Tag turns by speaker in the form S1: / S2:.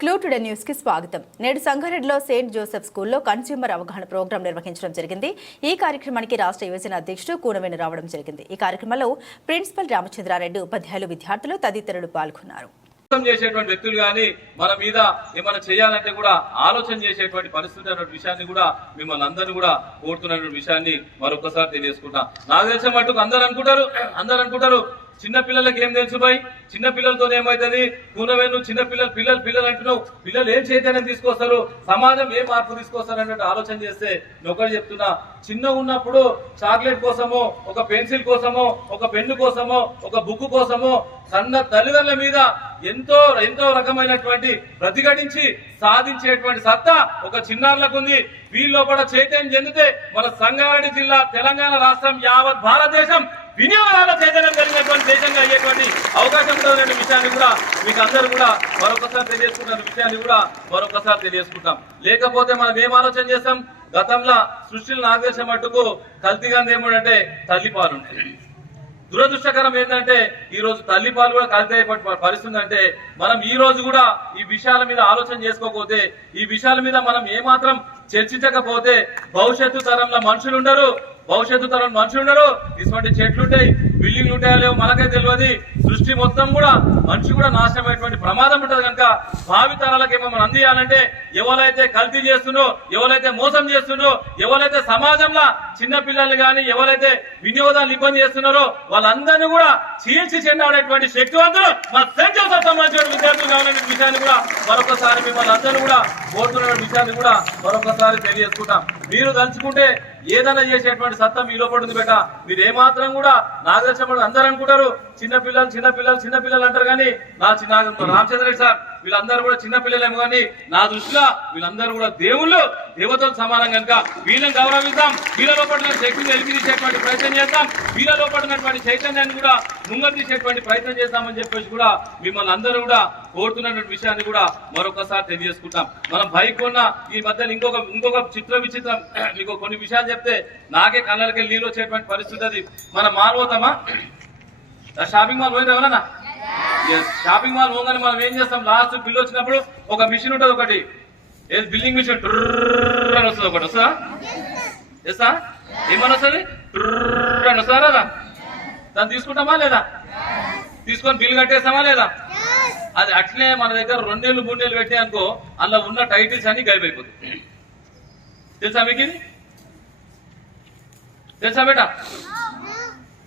S1: Clue today న్యూస్కి స్వాగతం. నేడు సంగారెడ్డిలో సెయింట్ జోసెఫ్ స్కూల్లో కన్స్యూమర్ అవగాహన ప్రోగ్రాం నిర్వహించడం జరిగింది. ఈ కార్యక్రమానికి రాష్ట్ర యువజన అధ్యక్షుడు కూనవేణి రావడం జరిగింది. ఈ కార్యక్రమంలో ప్రిన్సిపల్ రామచంద్రారెడ్డి ఉపాధ్యాయులు విద్యార్థులు తదితరులు పాల్గొన్నారు.
S2: చేసేటువంటి వ్యక్తులు కానీ మన మీద ఏమైనా చేయాలంటే కూడా ఆలోచన చేసేటువంటి పరిస్థితి అనే విషయాన్ని కూడా మిమ్మల్ని అందరినీ కూడా కోరుతున్నటువంటి విషయాన్ని మరొకసారి తెలియజేసుకుంటా నాకు తెలిసిన మట్టుకు అందరు అనుకుంటారు అందరు అనుకుంటారు చిన్నపిల్లలకి ఏం తెలుసు భాయ్? చిన్నపిల్లలతో ఏమవుతుంది కూనవేను చిన్న పిల్లలు పిల్లలు పిల్లలు అంటున్నావు. పిల్లలు ఏం చైతన్యం తీసుకొస్తారు? సమాజం ఏ మార్పు తీసుకొస్తారు అన్నట్టు ఆలోచన చేస్తే నేను ఒకటి చెప్తున్నా. చిన్న ఉన్నప్పుడు చాక్లెట్ కోసమో ఒక పెన్సిల్ కోసమో ఒక పెన్ను కోసమో ఒక బుక్ కోసమో సన్న తల్లిదండ్రుల మీద ఎంతో ఎంతో రకమైనటువంటి ప్రతిఘటించి సాధించేటువంటి సత్తా ఒక చిన్నారులకు ఉంది. వీళ్ళు కూడా చైతన్యం చెందితే మన సంగారెడ్డి జిల్లా తెలంగాణ రాష్ట్రం యావత్ భారతదేశం వినియోగాల చైతన్యం అయ్యేటువంటి అవకాశం ఉంటుందనే విషయాన్ని కూడా మీకు అందరూ కూడా మరొకసారి తెలియజేసుకుంటున్న విషయాన్ని కూడా మరొకసారి తెలియజేసుకుంటాం. లేకపోతే మనం ఏం ఆలోచన చేస్తాం? గతంలో సృష్టిని ఆదేశం మట్టుకు కల్తీగా ఏమంటే తల్లిపాలు దురదృష్టకరం ఏంటంటే ఈ రోజు తల్లి పాలు కూడా కలితే పరిస్థితి అంటే మనం ఈ రోజు కూడా ఈ విషయాల మీద ఆలోచన చేసుకోకపోతే ఈ విషయాల మీద మనం ఏమాత్రం చర్చించకపోతే భవిష్యత్తు తరంలో మనుషులు ఉండరు. భవిష్యత్తు తరం మనుషులు ఉండరు. ఇటువంటి చెట్లు ఉంటాయి బిల్డింగ్లు ఉంటాయో లేవో మనకే తెలియదు సృష్టి మొత్తం కూడా మనిషి కూడా నాశనమైనటువంటి ప్రమాదం ఉంటుంది కనుక భావి తరాలకు ఏమో మనం అందియాలంటే ఎవరైతే కల్తీ చేస్తుండో ఎవరైతే మోసం చేస్తుండో ఎవరైతే సమాజంలో చిన్న పిల్లలు కానీ ఎవరైతే వినియోగాలు ఇబ్బంది చేస్తున్నారో వాళ్ళందరినీ కూడా చీల్చి చెందాడేటువంటి శక్తివంతులు మా సెంట్ జోసెఫ్ సంబంధించిన విద్యార్థులు కావాలనే విషయాన్ని కూడా మరొకసారి మిమ్మల్ని అందరూ కూడా కోరుతున్న విషయాన్ని కూడా మరొకసారి తెలియజేసుకుంటాం. మీరు దంచుకుంటే ఏదైనా చేసేటువంటి సత్తా మీలో పడుతుంది బిడ్డ బేట. మీరు ఏమాత్రం కూడా నాగదర్శనం అందరూ అనుకుంటారు చిన్న పిల్లలు చిన్న పిల్లలు చిన్న పిల్లలు అంటారు కానీ నా చిన్న రామచంద్రరెడ్డి సార్ వీళ్ళందరూ కూడా చిన్నపిల్లలేము కానీ నా దృష్టిలో వీళ్ళందరూ కూడా దేవుళ్ళు దేవతలు సమానం కనుక వీళ్ళని గౌరవిద్దాం. వీళ్ళ లోపల శక్తిని వెలికి ప్రయత్నం చేద్దాం. వీళ్ళ లోపల ఉన్నటువంటి చైతన్యాన్ని కూడా ముంగ తీసేటువంటి ప్రయత్నం చేద్దామని చెప్పేసి కూడా మిమ్మల్ని అందరూ కూడా కోరుతున్నటువంటి విషయాన్ని కూడా మరొకసారి తెలియజేసుకుంటాం. మనం భయకున్న ఈ మధ్యలో ఇంకొక ఇంకొక చిత్ర విచిత్రం మీకు కొన్ని విషయాలు చెప్తే నాకే కళ్ళకి నీళ్ళు వచ్చేటువంటి పరిస్థితి అది. మనం మారుతామా షాపింగ్ మాల్ పోయిందా ఎవరన్నా షాపింగ్ మాల్ పోగానే మనం ఏం చేస్తాం? లాస్ట్ బిల్ వచ్చినప్పుడు ఒక మిషన్ ఉంటుంది ఒకటి. ఏది? బిల్లింగ్ మిషన్ అని వస్తుంది ఒకటి. వస్తుందా? చేస్తా ఏమని వస్తుంది? అని వస్తుందా రాదా దాన్ని తీసుకుంటామా లేదా? తీసుకొని బిల్ కట్టేస్తామా లేదా? అది అట్లే మన దగ్గర రెండేళ్ళు మూడేళ్ళు పెట్టే అనుకో అందులో ఉన్న టైటిల్స్ అన్ని గైపోయిపోతాయి తెలుసా మీకు ఇది? తెలుసా బేటా?